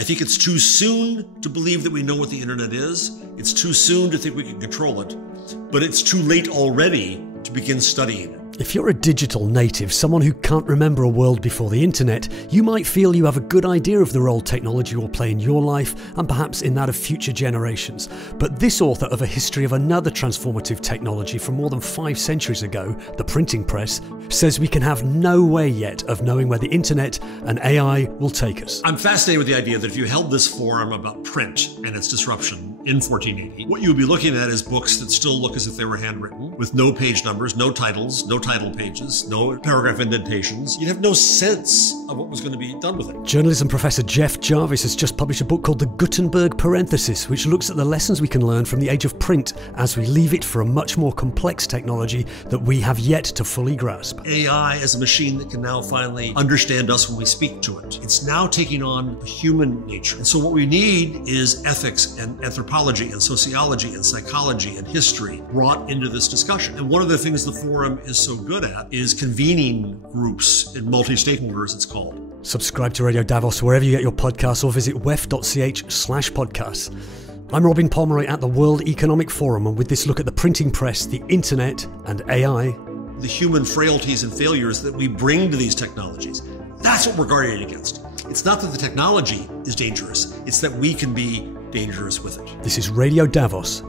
I think it's too soon to believe that we know what the internet is. It's too soon to think we can control it. But it's too late already to begin studying it. If you're a digital native, someone who can't remember a world before the internet, you might feel you have a good idea of the role technology will play in your life and perhaps in that of future generations. But this author of a history of another transformative technology from more than 5 centuries ago, the printing press, says we can have no way yet of knowing where the internet and AI will take us. I'm fascinated with the idea that if you held this forum about print and its disruption in 1480, what you would be looking at is books that still look as if they were handwritten, with no page numbers, no titles, no title pages, no paragraph indentations. You'd have no sense of what was going to be done with it. Journalism professor Jeff Jarvis has just published a book called The Gutenberg Parenthesis, which looks at the lessons we can learn from the age of print as we leave it for a much more complex technology that we have yet to fully grasp. AI is a machine that can now finally understand us when we speak to it. It's now taking on human nature. And so what we need is ethics and anthropology and sociology and psychology and history brought into this discussion. And one of the things the forum is so good at is convening groups in multi-stakeholders, it's called. Subscribe to Radio Davos wherever you get your podcasts or visit wef.ch/podcasts. I'm Robin Pomeroy at the World Economic Forum, and with this look at the printing press, the internet and AI. The human frailties and failures that we bring to these technologies, that's what we're guarding against. It's not that the technology is dangerous, it's that we can be dangerous with it. This is Radio Davos.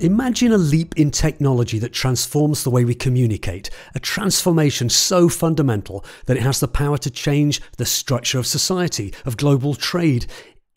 Imagine a leap in technology that transforms the way we communicate, a transformation so fundamental that it has the power to change the structure of society, of global trade,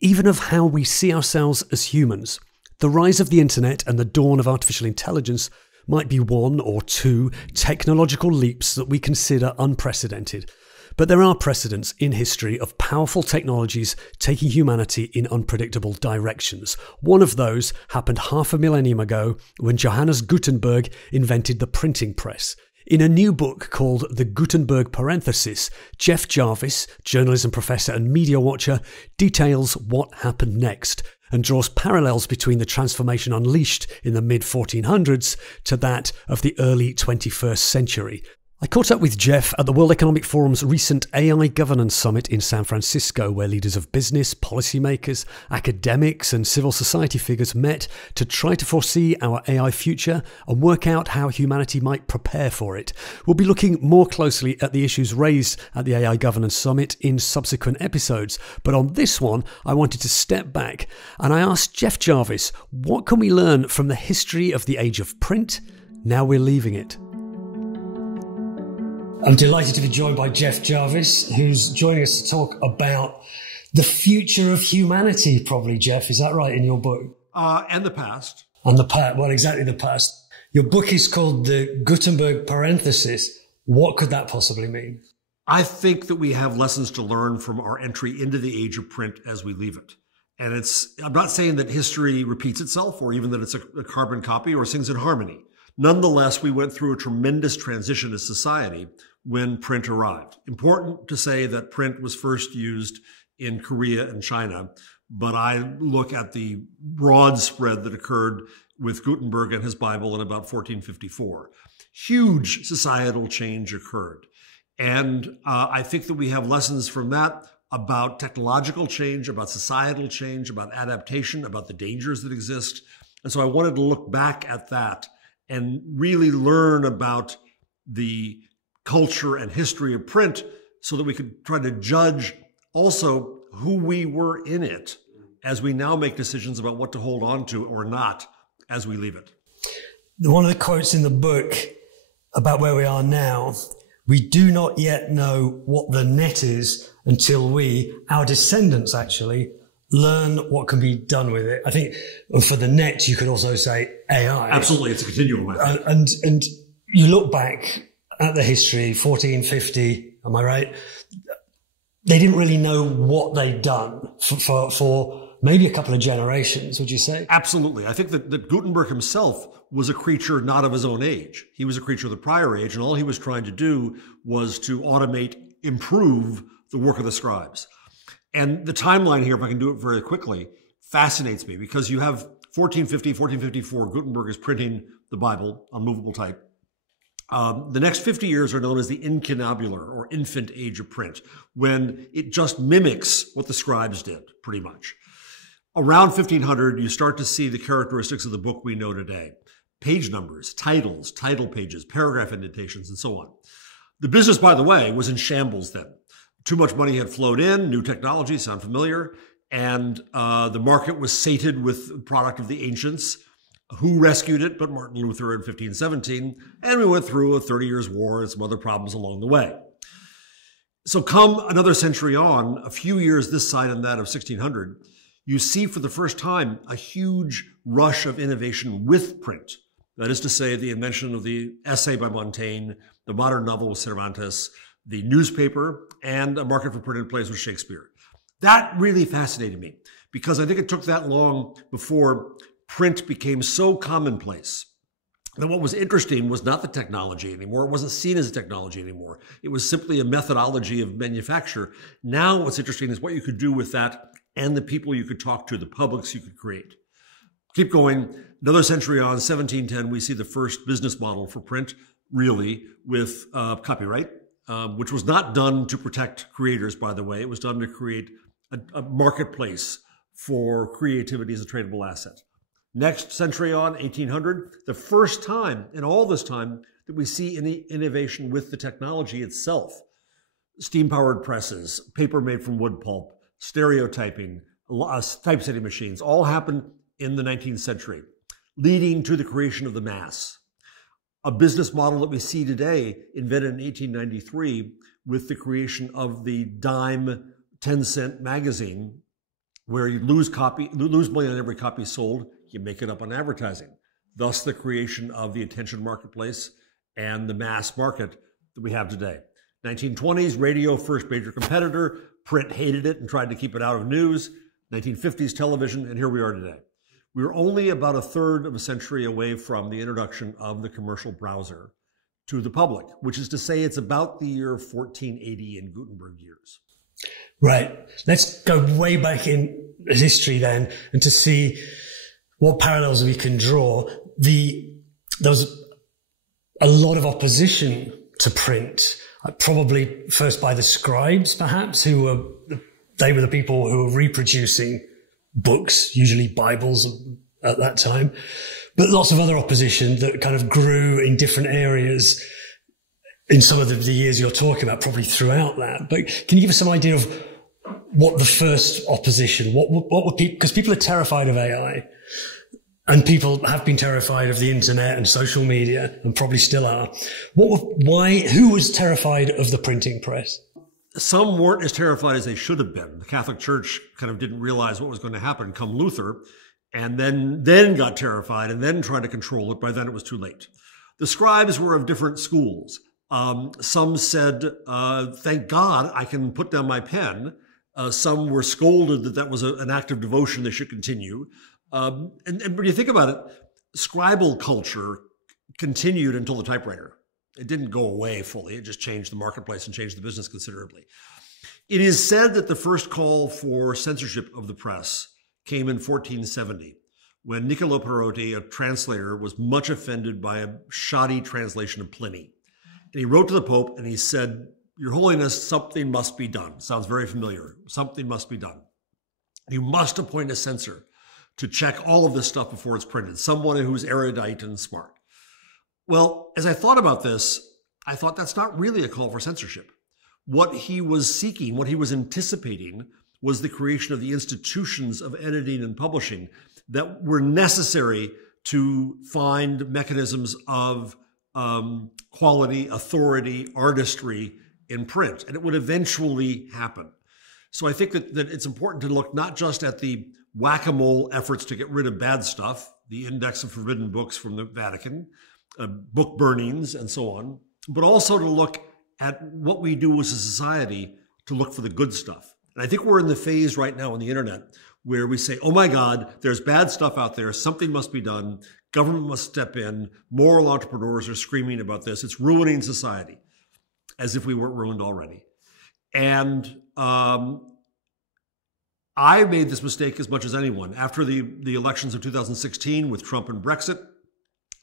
even of how we see ourselves as humans. The rise of the internet and the dawn of artificial intelligence might be 1 or 2 technological leaps that we consider unprecedented. But there are precedents in history of powerful technologies taking humanity in unpredictable directions. One of those happened half a millennium ago when Johannes Gutenberg invented the printing press. In a new book called The Gutenberg Parenthesis, Jeff Jarvis, journalism professor and media watcher, details what happened next and draws parallels between the transformation unleashed in the mid-1400s to that of the early 21st century. I caught up with Jeff at the World Economic Forum's recent AI Governance Summit in San Francisco, where leaders of business, policymakers, academics and civil society figures met to try to foresee our AI future and work out how humanity might prepare for it. We'll be looking more closely at the issues raised at the AI Governance Summit in subsequent episodes, but on this one I wanted to step back and I asked Jeff Jarvis, what can we learn from the history of the age of print? Now we're leaving it. I'm delighted to be joined by Jeff Jarvis, who's joining us to talk about the future of humanity, probably, Jeff. Is that right, in your book? And the past. And the past. Well, exactly the past. Your book is called The Gutenberg Parenthesis. What could that possibly mean? I think that we have lessons to learn from our entry into the age of print as we leave it. And I'm not saying that history repeats itself or even that it's a carbon copy or sings in harmony. Nonetheless, we went through a tremendous transition as society when print arrived. Important to say that print was first used in Korea and China, but I look at the broad spread that occurred with Gutenberg and his Bible in about 1454. Huge societal change occurred. And I think that we have lessons from that about technological change, about societal change, about adaptation, about the dangers that exist. And so I wanted to look back at that and really learn about the culture and history of print so that we could try to judge also who we were in it as we now make decisions about what to hold on to or not as we leave it. One of the quotes in the book about where we are now, we do not yet know what the net is until we, our descendants actually, learn what can be done with it. I think for the net, you could also say AI. Absolutely. It's a continuum. And you look back at the history, 1450, am I right? They didn't really know what they'd done for maybe a couple of generations, would you say? Absolutely. I think that Gutenberg himself was a creature not of his own age. He was a creature of the prior age, and all he was trying to do was to automate, improve the work of the scribes. And the timeline here, if I can do it very quickly, fascinates me because you have 1450, 1454, Gutenberg is printing the Bible on movable type. The next 50 years are known as the incunabular or infant age of print, when it just mimics what the scribes did, pretty much. Around 1500, you start to see the characteristics of the book we know today. Page numbers, titles, title pages, paragraph indentations, and so on. The business, by the way, was in shambles then. Too much money had flowed in, new technology, sound familiar, and the market was sated with the product of the ancients. Who rescued it but Martin Luther in 1517, and we went through a 30 Years' War and some other problems along the way. So come another century on, a few years this side and that of 1600, you see for the first time a huge rush of innovation with print. That is to say, the invention of the essay by Montaigne, the modern novel with Cervantes, the newspaper, and a market for printed plays with Shakespeare. That really fascinated me because I think it took that long before print became so commonplace that what was interesting was not the technology anymore. It wasn't seen as a technology anymore. It was simply a methodology of manufacture. Now what's interesting is what you could do with that and the people you could talk to, the publics you could create. Keep going. Another century on, 1710, we see the first business model for print, really, with copyright, which was not done to protect creators, by the way. It was done to create a marketplace for creativity as a tradable asset. Next century on, 1800, the first time in all this time that we see any innovation with the technology itself. Steam-powered presses, paper made from wood pulp, stereotyping, typesetting machines, all happened in the 19th century, leading to the creation of the mass. A business model that we see today, invented in 1893 with the creation of the dime 10-cent magazine, where you lose money on every copy sold, you make it up on advertising. Thus the creation of the attention marketplace and the mass market that we have today. 1920s, radio, first major competitor. Print hated it and tried to keep it out of news. 1950s, television, and here we are today. We are only about a third of a century away from the introduction of the commercial browser to the public, which is to say it's about the year 1480 in Gutenberg years. Right. Let's go way back in history then and to see what parallels we can draw. There was a lot of opposition to print, probably first by the scribes, perhaps, they were the people who were reproducing books, usually Bibles at that time, but lots of other opposition that kind of grew in different areas in some of the years you're talking about, probably throughout that. But can you give us some idea of what the first opposition, what were people, because people are terrified of AI and people have been terrified of the internet and social media and probably still are. Who was terrified of the printing press? Some weren't as terrified as they should have been. The Catholic Church kind of didn't realize what was going to happen come Luther, and then got terrified and then tried to control it. By then it was too late. The scribes were of different schools. Some said, thank God I can put down my pen. Some were scolded that was an act of devotion they should continue. And when you think about it, scribal culture continued until the typewriter. It didn't go away fully. It just changed the marketplace and changed the business considerably. It is said that the first call for censorship of the press came in 1470, when Niccolo Perotti, a translator, was much offended by a shoddy translation of Pliny. And he wrote to the Pope and he said, "Your Holiness, something must be done." Sounds very familiar. Something must be done. You must appoint a censor to check all of this stuff before it's printed, someone who's erudite and smart. Well, as I thought about this, I thought that's not really a call for censorship. What he was seeking, what he was anticipating, was the creation of the institutions of editing and publishing that were necessary to find mechanisms of quality, authority, artistry in print. And it would eventually happen. So I think that it's important to look not just at the whack-a-mole efforts to get rid of bad stuff, the index of forbidden books from the Vatican, book burnings and so on, but also to look at what we do as a society to look for the good stuff. And I think we're in the phase right now on the internet where we say, oh my God, there's bad stuff out there. Something must be done. Government must step in. Moral entrepreneurs are screaming about this. It's ruining society, as if we weren't ruined already. And I made this mistake as much as anyone. After the elections of 2016 with Trump and Brexit,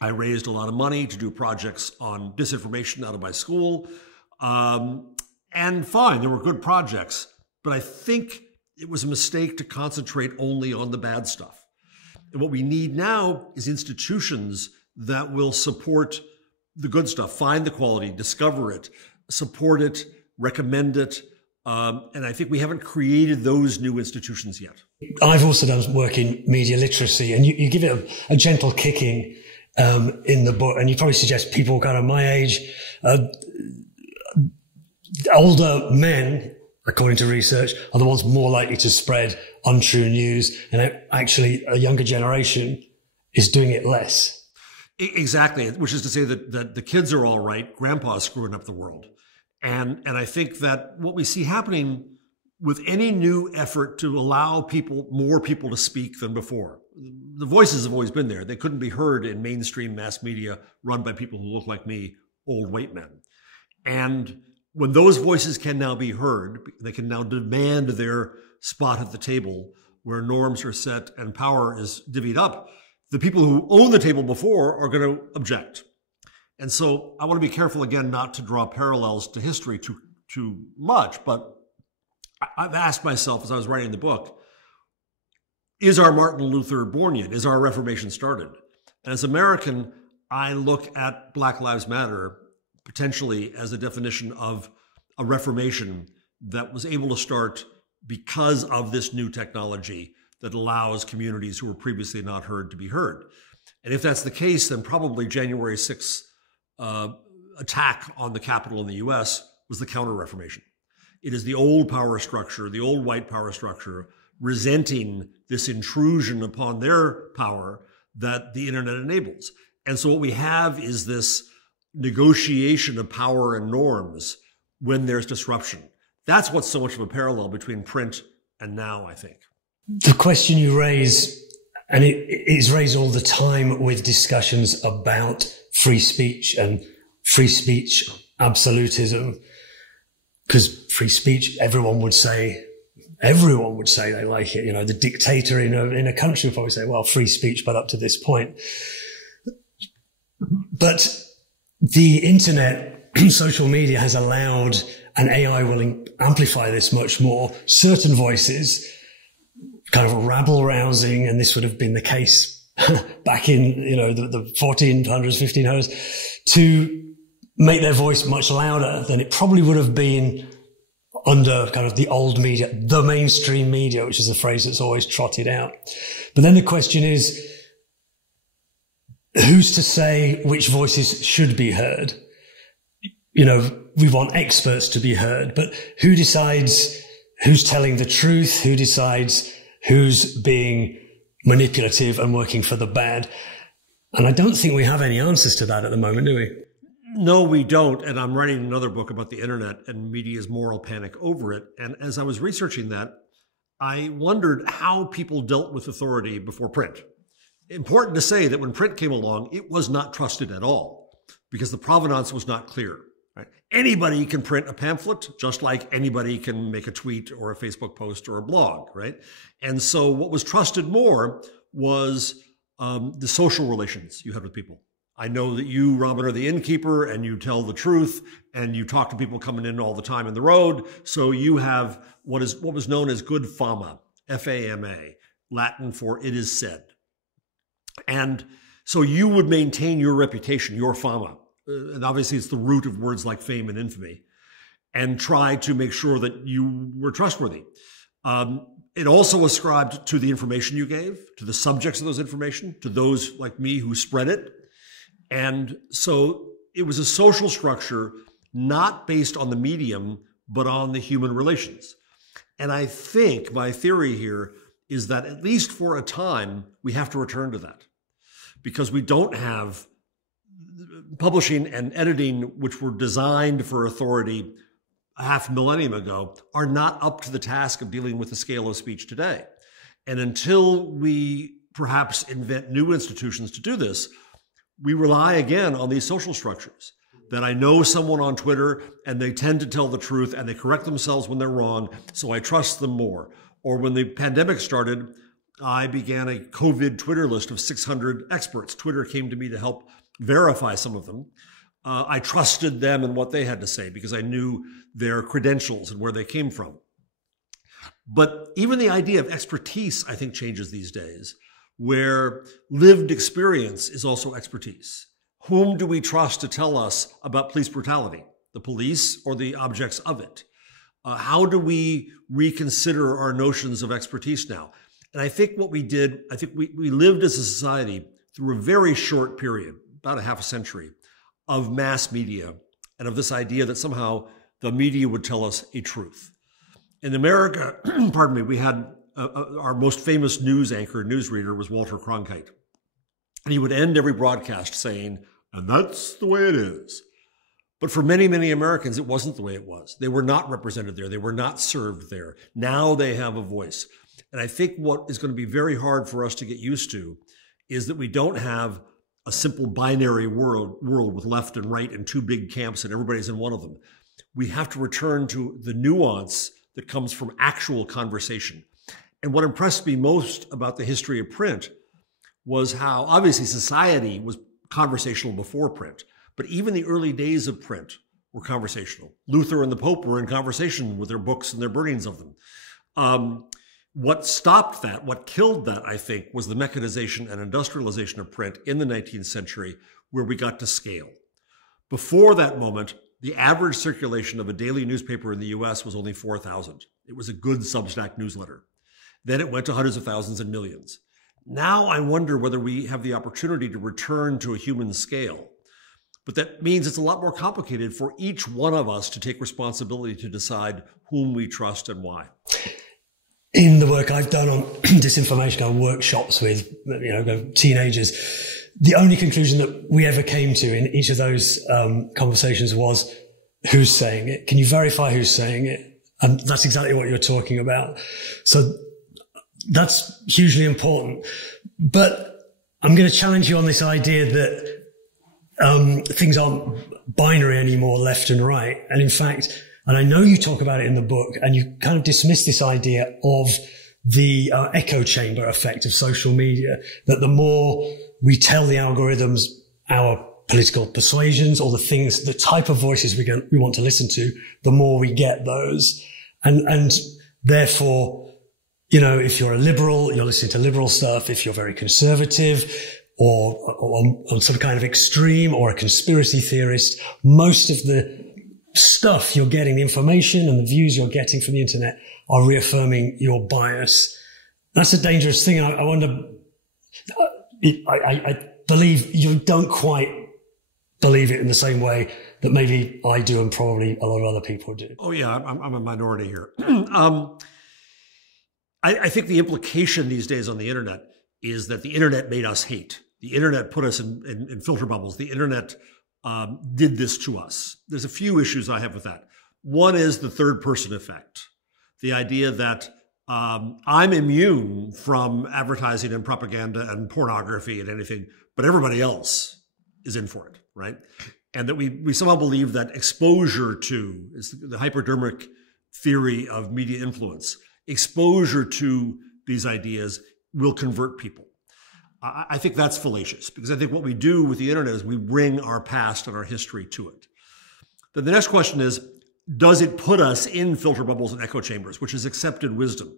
I raised a lot of money to do projects on disinformation out of my school. And fine, there were good projects, but I think it was a mistake to concentrate only on the bad stuff. And what we need now is institutions that will support the good stuff, find the quality, discover it, support it, recommend it. And I think we haven't created those new institutions yet. I've also done work in media literacy, and you give it a gentle kicking in the book, and you probably suggest people kind of my age, older men, according to research, are the ones more likely to spread untrue news, and actually a younger generation is doing it less. Exactly, which is to say that the kids are all right, grandpa's screwing up the world. And I think that what we see happening with any new effort to allow more people to speak than before, the voices have always been there. They couldn't be heard in mainstream mass media run by people who look like me, old white men. And when those voices can now be heard, they can now demand their spot at the table where norms are set and power is divvied up. The people who own the table before are going to object. And so I want to be careful, again, not to draw parallels to history too much, but I've asked myself as I was writing the book, is our Martin Luther born yet? Is our Reformation started? And as an American, I look at Black Lives Matter potentially as a definition of a reformation that was able to start because of this new technology that allows communities who were previously not heard to be heard. And if that's the case, then probably January 6th attack on the Capitol in the US was the Counter-Reformation. It is the old power structure, the old white power structure, resenting this intrusion upon their power that the internet enables. And so what we have is this negotiation of power and norms when there's disruption. That's what's so much of a parallel between print and now, I think. The question you raise, and it is raised all the time with discussions about free speech and free speech absolutism, because free speech, everyone would say they like it. You know, the dictator in a country would probably say, well, free speech, but up to this point. But the internet, social media has allowed, and AI will amplify this much more, certain voices, kind of rabble-rousing, and this would have been the case back in, the 1400s, 1500s, to make their voice much louder than it probably would have been under kind of the old media, the mainstream media, which is a phrase that's always trotted out. But then the question is, who's to say which voices should be heard? We want experts to be heard, but who decides who's telling the truth? Who decides who's being manipulative and working for the bad? And I don't think we have any answers to that at the moment, do we? No, we don't. And I'm writing another book about the internet and media's moral panic over it. And as I was researching that, I wondered how people dealt with authority before print. Important to say that when print came along, it was not trusted at all because the provenance was not clear. Right? Anybody can print a pamphlet, just like anybody can make a tweet or a Facebook post or a blog, right? And so what was trusted more was the social relations you had with people. I know that you, Robin, are the innkeeper and you tell the truth and you talk to people coming in all the time in the road. So you have what was known as good fama, F-A-M-A, Latin for it is said. And so you would maintain your reputation, your fama. And obviously it's the root of words like fame and infamy, and try to make sure that you were trustworthy. It also ascribed to the information you gave, to the subjects of those information, to those like me who spread it. And so it was a social structure not based on the medium, but on the human relations. And I think my theory here is that at least for a time, we have to return to that because we don't have publishing and editing, which were designed for authority a half millennium ago, are not up to the task of dealing with the scale of speech today. And until we perhaps invent new institutions to do this, we rely again on these social structures that I know someone on Twitter and they tend to tell the truth and they correct themselves when they're wrong, so I trust them more. Or when the pandemic started, I began a COVID Twitter list of 600 experts. Twitter came to me to help verify some of them. I trusted them and what they had to say because I knew their credentials and where they came from. But even the idea of expertise, I think, changes these days, where lived experience is also expertise. Whom do we trust to tell us about police brutality? The police or the objects of it? How do we reconsider our notions of expertise now? And I think what we did, I think we lived as a society through a very short period, about a half a century, of mass media and of this idea that somehow the media would tell us a truth. In America, pardon me, we had our most famous news anchor, newsreader was Walter Cronkite. And he would end every broadcast saying, and that's the way it is. But for many, many Americans, it wasn't the way it was. They were not represented there. They were not served there. Now they have a voice. And I think what is going to be very hard for us to get used to is that we don't have a simple binary world with left and right and two big camps and everybody's in one of them. We have to return to the nuance that comes from actual conversation. And what impressed me most about the history of print was how obviously society was conversational before print, but even the early days of print were conversational. Luther and the Pope were in conversation with their books and their burnings of them. What stopped that, what killed that, I think, was the mechanization and industrialization of print in the 19th century, where we got to scale. Before that moment, the average circulation of a daily newspaper in the US was only 4,000. It was a good Substack newsletter. Then it went to hundreds of thousands and millions. Now I wonder whether we have the opportunity to return to a human scale. But that means it's a lot more complicated for each one of us to take responsibility to decide whom we trust and why. In the work I've done on disinformation, on workshops with teenagers, the only conclusion that we ever came to in each of those conversations was, who's saying it? Can you verify who's saying it? And that's exactly what you're talking about. So that's hugely important. But I'm going to challenge you on this idea that things aren't binary anymore, left and right. And in fact, and I know you talk about it in the book, and you kind of dismiss this idea of the echo chamber effect of social media, that the more we tell the algorithms our political persuasions or the type of voices we want to listen to, the more we get those. And therefore, if you're a liberal, you're listening to liberal stuff. If you're very conservative or on some kind of extreme or a conspiracy theorist, most of the stuff you're getting, the information and the views you're getting from the internet are reaffirming your bias. That's a dangerous thing. I wonder, I believe you don't quite believe it in the same way that maybe I do and probably a lot of other people do. Oh yeah, I'm a minority here. I think the implication these days on the internet is that the internet made us hate. The internet put us in filter bubbles. The internet did this to us. There's a few issues I have with that. One is the third person effect. The idea that I'm immune from advertising and propaganda and pornography and anything, but everybody else is in for it, right? And that we somehow believe that exposure to, it's the hypodermic theory of media influence, exposure to these ideas will convert people. I think that's fallacious, because I think what we do with the internet is we bring our past and our history to it. Then the next question is, does it put us in filter bubbles and echo chambers, which is accepted wisdom?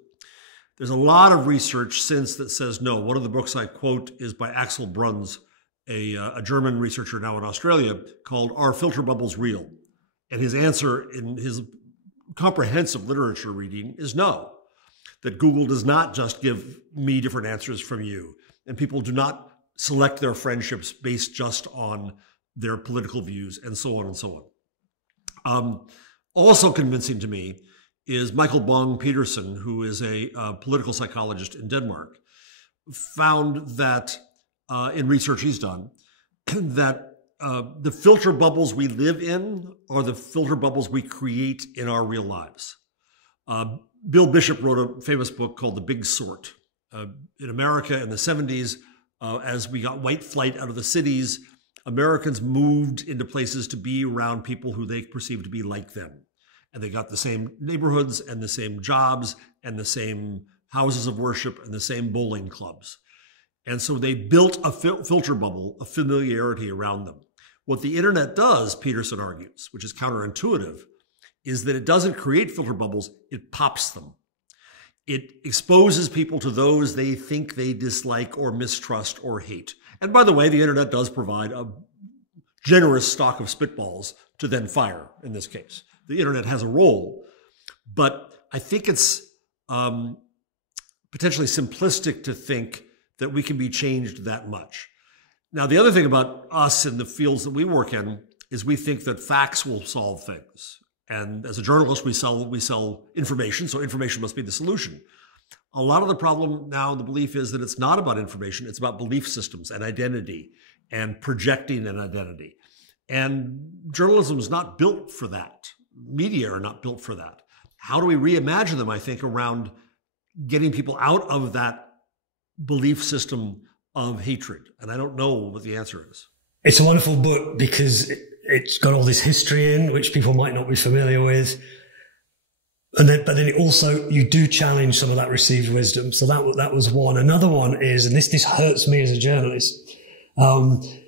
There's a lot of research since that says no. One of the books I quote is by Axel Bruns, a German researcher now in Australia, called Are Filter Bubbles Real? And his answer in his comprehensive literature reading is no, that Google does not just give me different answers from you. And people do not select their friendships based just on their political views and so on and so on. Also convincing to me is Michael Bong Peterson, who is a political psychologist in Denmark, found that in research he's done, that the filter bubbles we live in are the filter bubbles we create in our real lives. Bill Bishop wrote a famous book called The Big Sort. In America in the 70s, as we got white flight out of the cities, Americans moved into places to be around people who they perceived to be like them. And they got the same neighborhoods and the same jobs and the same houses of worship and the same bowling clubs. And so they built a filter bubble of familiarity around them. What the internet does, Peterson argues, which is counterintuitive, is that it doesn't create filter bubbles, it pops them. It exposes people to those they think they dislike or mistrust or hate. And by the way, the internet does provide a generous stock of spitballs to then fire in this case. The internet has a role, but I think it's potentially simplistic to think that we can be changed that much. Now, the other thing about us in the fields that we work in is we think that facts will solve things. And as a journalist, we sell information, so information must be the solution. A lot of the problem now, the belief is that it's not about information, it's about belief systems and identity and projecting an identity. And journalism is not built for that. Media are not built for that. How do we reimagine them, I think, around getting people out of that belief system of hatred? And I don't know what the answer is. It's a wonderful book because it's got all this history in, which people might not be familiar with. But then it also, you do challenge some of that received wisdom. So that was one. Another one is, and this hurts me as a journalist,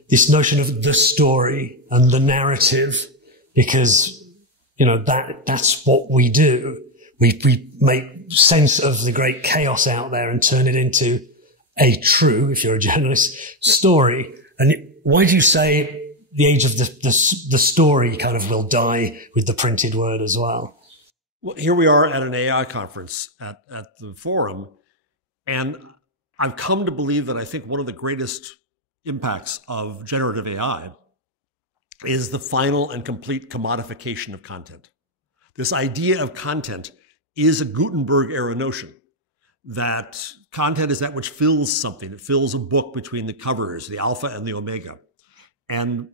this notion of the story and the narrative, because, that's what we do. We make sense of the great chaos out there and turn it into a true, if you're a journalist, story. And why do you say the age of the story kind of will die with the printed word as well? Well, here we are at an AI conference at the forum, and I've come to believe that I think one of the greatest impacts of generative AI is the final and complete commodification of content. This idea of content is a Gutenberg era notion, that content is that which fills something. It fills a book between the covers, the alpha and the omega. And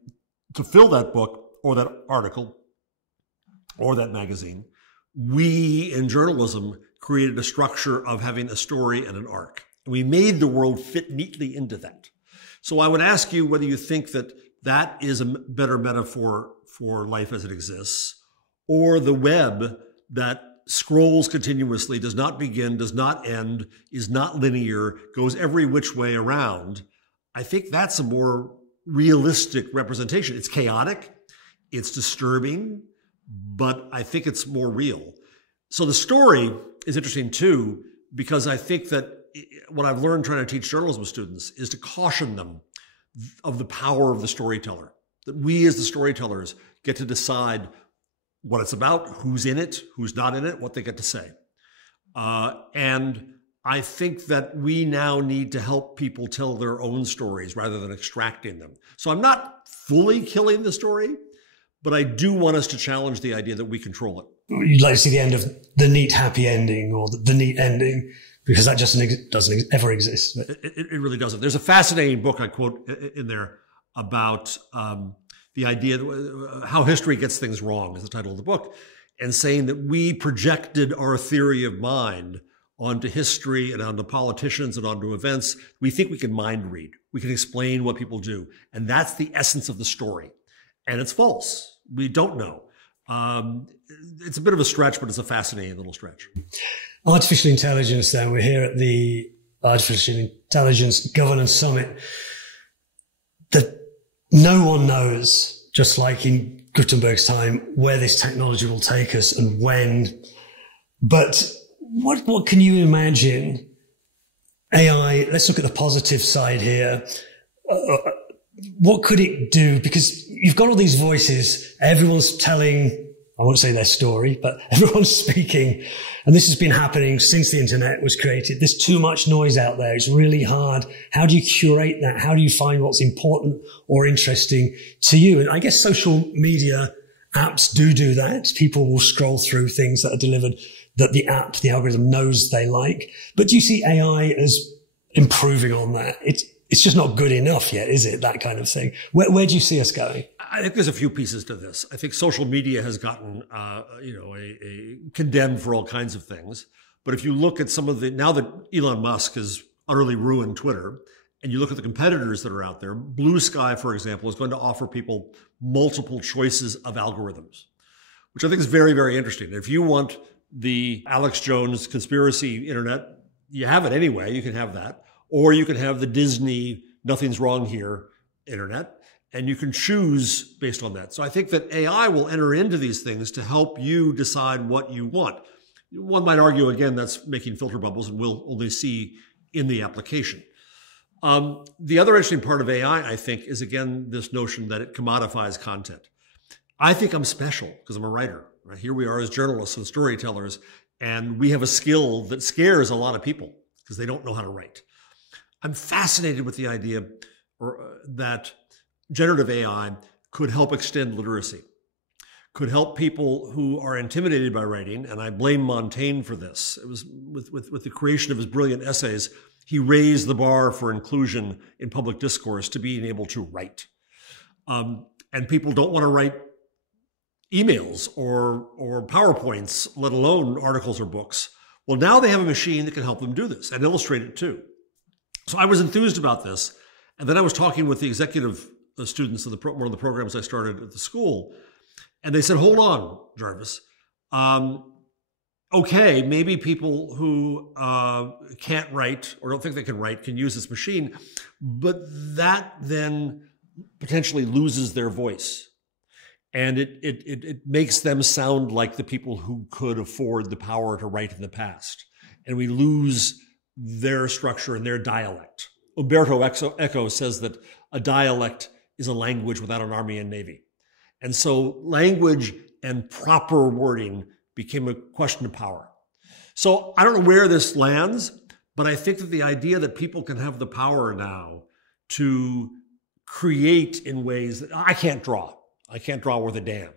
to fill that book or that article or that magazine, we in journalism created a structure of having a story and an arc. And we made the world fit neatly into that. So I would ask you whether you think that that is a better metaphor for life as it exists, or the web that scrolls continuously, does not begin, does not end, is not linear, goes every which way around. I think that's a more realistic representation. It's chaotic, it's disturbing, but I think it's more real. So the story is interesting too, because I think that what I've learned trying to teach journalism students is to caution them of the power of the storyteller, that we as the storytellers get to decide what it's about, who's in it, who's not in it, what they get to say. And I think that we now need to help people tell their own stories rather than extracting them. So I'm not fully killing the story, but I do want us to challenge the idea that we control it. You'd like to see the end of the neat happy ending or the neat ending, because that just doesn't ever exist. It really doesn't. There's a fascinating book I quote in there about the idea that how history gets things wrong is the title of the book, and saying that we projected our theory of mind onto history and onto politicians and onto events. We think we can mind read. We can explain what people do. And that's the essence of the story. And it's false. We don't know. It's a bit of a stretch, but it's a fascinating little stretch. Artificial intelligence, then. We're here at the Artificial Intelligence Governance Summit. That no one knows, just like in Gutenberg's time, where this technology will take us and when. But what can you imagine AI, let's look at the positive side here. What could it do? Because you've got all these voices, everyone's telling, I won't say their story, but everyone's speaking. And this has been happening since the internet was created. There's too much noise out there. It's really hard. How do you curate that? How do you find what's important or interesting to you? And I guess social media apps do that. People will scroll through things that are delivered that the app, the algorithm knows they like. But do you see AI as improving on that? It's just not good enough yet, is it? That kind of thing. Where do you see us going? I think there's a few pieces to this. I think social media has gotten, condemned for all kinds of things. But if you look at now that Elon Musk has utterly ruined Twitter, and you look at the competitors that are out there, Blue Sky, for example, is going to offer people multiple choices of algorithms, which I think is very, very interesting. If you want the Alex Jones conspiracy internet, you have it anyway. You can have that. Or you can have the Disney, nothing's wrong here, internet. And you can choose based on that. So I think that AI will enter into these things to help you decide what you want. One might argue, again, that's making filter bubbles, and we'll only see in the application. The other interesting part of AI, I think, is, again, this notion that it commodifies content. I think I'm special because I'm a writer. Right? Here we are as journalists and storytellers, and we have a skill that scares a lot of people because they don't know how to write. I'm fascinated with the idea that generative AI could help extend literacy, could help people who are intimidated by writing, and I blame Montaigne for this. It was with the creation of his brilliant essays, he raised the bar for inclusion in public discourse to being able to write. And people don't want to write emails or PowerPoints, let alone articles or books. Well, now they have a machine that can help them do this and illustrate it too. So I was enthused about this. And then I was talking with the executive students of one of the programs I started at the school. And they said, hold on, Jarvis. Okay, maybe people who can't write or don't think they can write can use this machine, but that then potentially loses their voice. And it makes them sound like the people who could afford the power to write in the past. And we lose their structure and their dialect. Umberto Eco says that a dialect is a language without an army and navy. And so language and proper wording became a question of power. So I don't know where this lands, but I think that the idea that people can have the power now to create in ways that I can't draw worth a damn.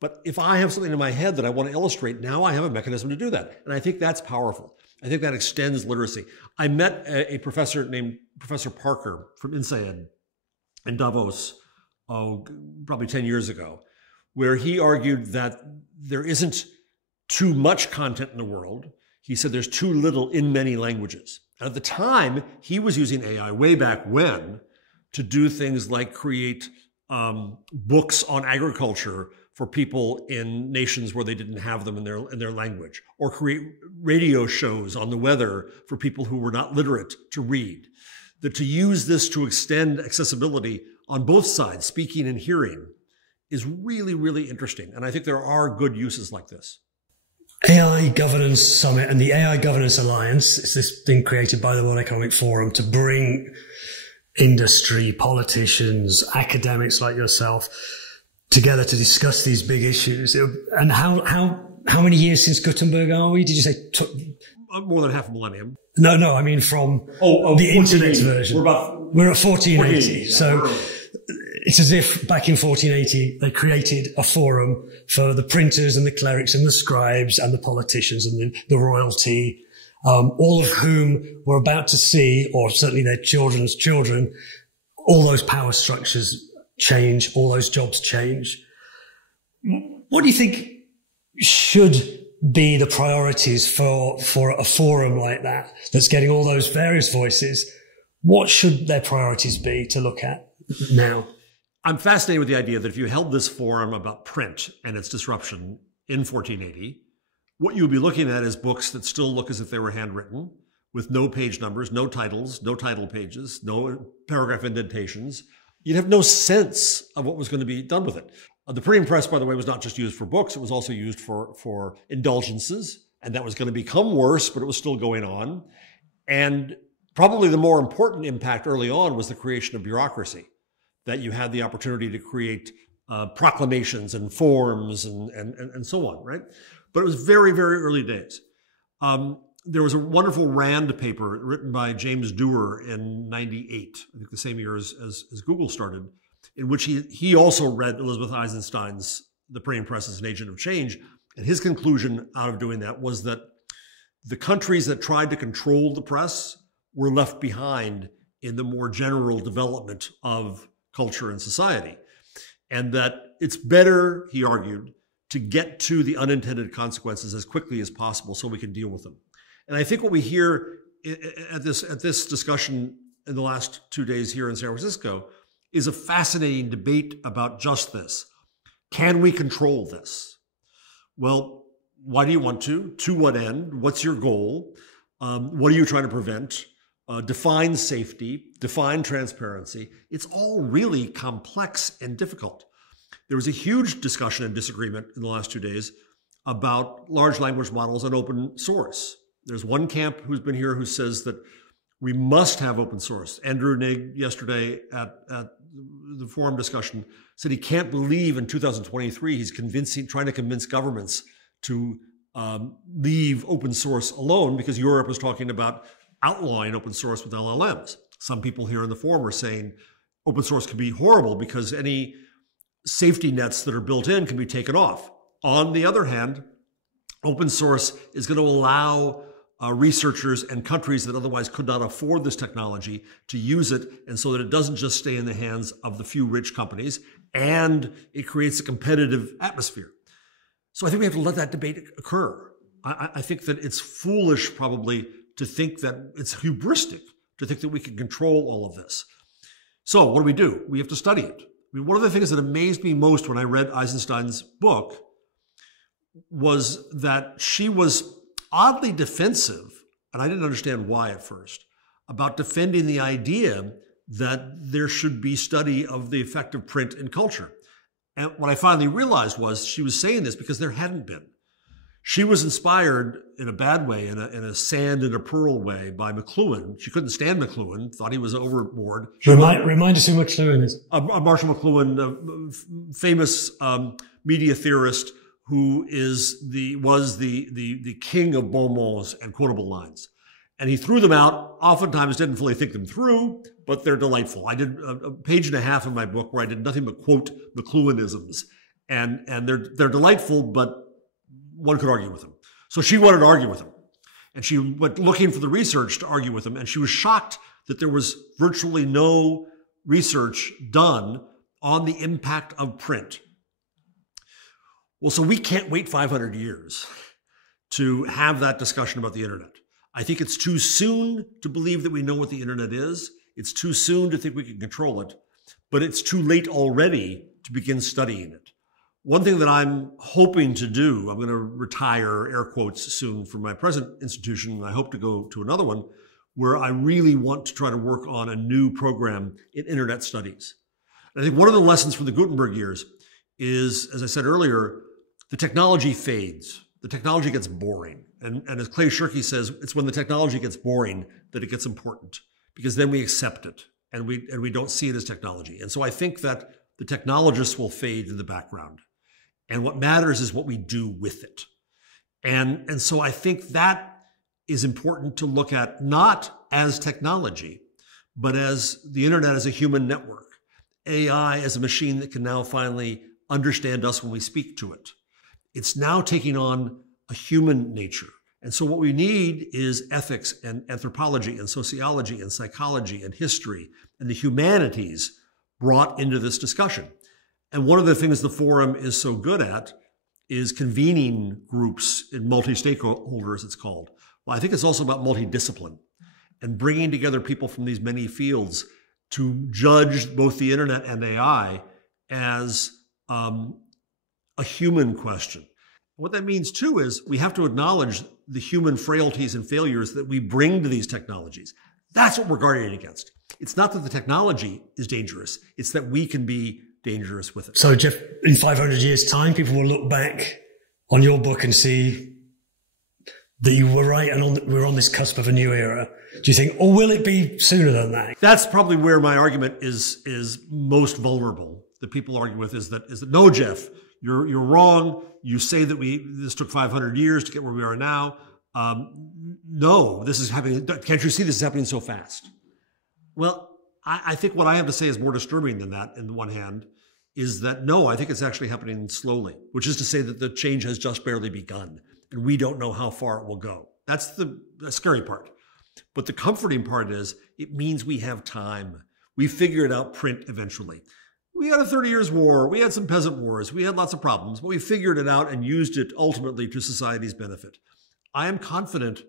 But if I have something in my head that I want to illustrate, now I have a mechanism to do that. And I think that's powerful. I think that extends literacy. I met a professor named Professor Parker from INSEAD in Davos, probably 10 years ago, where he argued that there isn't too much content in the world. He said there's too little in many languages. And at the time, he was using AI way back when to do things like create books on agriculture for people in nations where they didn't have them in their language, or create radio shows on the weather for people who were not literate to read. That to use this to extend accessibility on both sides, speaking and hearing, is really, really interesting. And I think there are good uses like this. AI Governance Summit and the AI Governance Alliance is this thing created by the World Economic Forum to bring industry, politicians, academics like yourself together to discuss these big issues. And how many years since Gutenberg are we? Did you say? More than half a millennium. No, I mean from the internet version. We're at 1480. So it's as if back in 1480, they created a forum for the printers and the clerics and the scribes and the politicians and the royalty, all of whom were about to see, or certainly their children's children, all those power structures change, all those jobs change. What do you think should be the priorities for a forum like that, that's getting all those various voices? What should their priorities be to look at now? I'm fascinated with the idea that if you held this forum about print and its disruption in 1480, what you would be looking at is books that still look as if they were handwritten, with no page numbers, no titles, no title pages, no paragraph indentations. You'd have no sense of what was going to be done with it. The printing press, by the way, was not just used for books. It was also used for indulgences, and that was going to become worse, but it was still going on. And probably the more important impact early on was the creation of bureaucracy, that you had the opportunity to create proclamations and forms and so on, right? But it was very, very early days. There was a wonderful RAND paper written by James Dewar in 98, I think the same year as Google started, in which he also read Elizabeth Eisenstein's The Printing Press as an Agent of Change. And his conclusion out of doing that was that the countries that tried to control the press were left behind in the more general development of culture and society. And that it's better, he argued, to get to the unintended consequences as quickly as possible so we can deal with them. And I think what we hear at this discussion in the last 2 days here in San Francisco is a fascinating debate about just this. Can we control this? Well, why do you want to? To what end? What's your goal? What are you trying to prevent? Define safety, define transparency. It's all really complex and difficult. There was a huge discussion and disagreement in the last 2 days about large language models and open source. There's one camp who's been here who says that we must have open source. Andrew Nigg yesterday at the forum discussion said he can't believe in 2023 he's trying to convince governments to leave open source alone because Europe is talking about outlawing open source with LLMs. Some people here in the forum are saying open source could be horrible because any safety nets that are built in can be taken off. On the other hand, open source is going to allow researchers and countries that otherwise could not afford this technology to use it, and so that it doesn't just stay in the hands of the few rich companies, and it creates a competitive atmosphere. So I think we have to let that debate occur. I think that it's foolish probably to think that it's hubristic to think that we can control all of this. So what do? We have to study it. I mean, one of the things that amazed me most when I read Eisenstein's book was that she was oddly defensive, and I didn't understand why at first, about defending the idea that there should be study of the effect of print in culture. And what I finally realized was she was saying this because there hadn't been. She was inspired in a bad way, in a sand and a pearl way, by McLuhan. She couldn't stand McLuhan, thought he was overboard. Remind us who McLuhan is. Marshall McLuhan, famous media theorist who was the king of bon mots and quotable lines. And he threw them out, oftentimes didn't fully think them through, but they're delightful. I did a page and a half of my book where I did nothing but quote McLuhanisms. And they're delightful, but one could argue with them. So she wanted to argue with him. And she went looking for the research to argue with him. And she was shocked that there was virtually no research done on the impact of print. Well, so we can't wait 500 years to have that discussion about the internet. I think it's too soon to believe that we know what the internet is. It's too soon to think we can control it, but it's too late already to begin studying it. One thing that I'm hoping to do, I'm going to retire, air quotes, soon from my present institution, and I hope to go to another one, where I really want to try to work on a new program in internet studies. And I think one of the lessons from the Gutenberg years is, as I said earlier, the technology fades. The technology gets boring. And as Clay Shirky says, it's when the technology gets boring that it gets important, because then we accept it and we don't see it as technology. And so I think that the technologists will fade in the background. And what matters is what we do with it. And so I think that is important to look at, not as technology, but as the internet as a human network, AI as a machine that can now finally understand us when we speak to it. It's now taking on a human nature. And so what we need is ethics and anthropology and sociology and psychology and history and the humanities brought into this discussion. And one of the things the forum is so good at is convening groups in multi-stakeholders, it's called. Well, I think it's also about multidiscipline and bringing together people from these many fields to judge both the internet and AI as a human question. What that means too is we have to acknowledge the human frailties and failures that we bring to these technologies. That's what we're guarding against. It's not that the technology is dangerous. It's that we can be dangerous with it. So Jeff, in 500 years' time, people will look back on your book and see that you were right and we're on this cusp of a new era. Do you think, or will it be sooner than that? That's probably where my argument is most vulnerable. That people argue with is that no, Jeff, you're wrong. You say that this took 500 years to get where we are now. No, this is happening. Can't you see this is happening so fast? Well, I think what I have to say is more disturbing than that. In the one hand, is that no, I think it's actually happening slowly, which is to say that the change has just barely begun, and we don't know how far it will go. That's the scary part. But the comforting part is it means we have time. We figured out print eventually. We had a 30 Years' War. We had some peasant wars. We had lots of problems, but we figured it out and used it ultimately to society's benefit. I am confident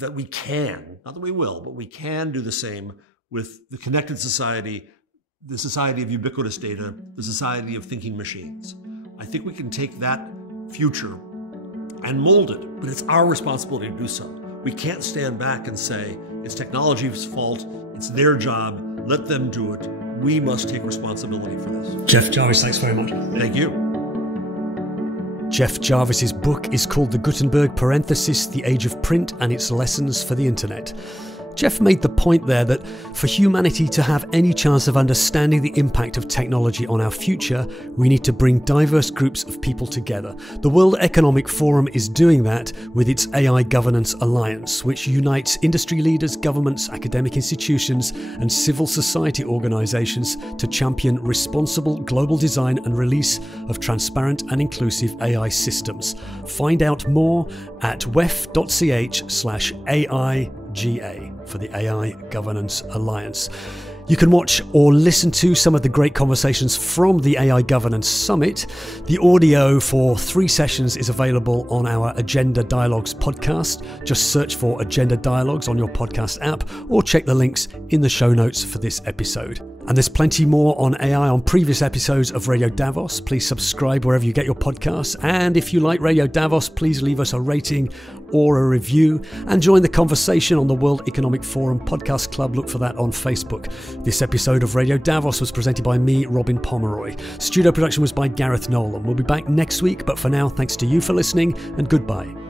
that we can, not that we will, but we can do the same with the connected society, the society of ubiquitous data, the society of thinking machines. I think we can take that future and mold it, but it's our responsibility to do so. We can't stand back and say, it's technology's fault, it's their job, let them do it. We must take responsibility for this. Jeff Jarvis, thanks very much. Thank you. Jeff Jarvis's book is called The Gutenberg Parenthesis, The Age of Print and Its Lessons for the Internet. Jeff made the point there that for humanity to have any chance of understanding the impact of technology on our future, we need to bring diverse groups of people together. The World Economic Forum is doing that with its AI Governance Alliance, which unites industry leaders, governments, academic institutions, and civil society organizations to champion responsible global design and release of transparent and inclusive AI systems. Find out more at wef.ch/AI for the AI Governance Alliance. You can watch or listen to some of the great conversations from the AI Governance Summit. The audio for 3 sessions is available on our Agenda Dialogues podcast. Just search for Agenda Dialogues on your podcast app or check the links in the show notes for this episode. And there's plenty more on AI on previous episodes of Radio Davos. Please subscribe wherever you get your podcasts. And if you like Radio Davos, please leave us a rating or a review and join the conversation on the World Economic Forum Podcast Club. Look for that on Facebook. This episode of Radio Davos was presented by me, Robin Pomeroy. Studio production was by Gareth Nolan. We'll be back next week, but for now, thanks to you for listening and goodbye.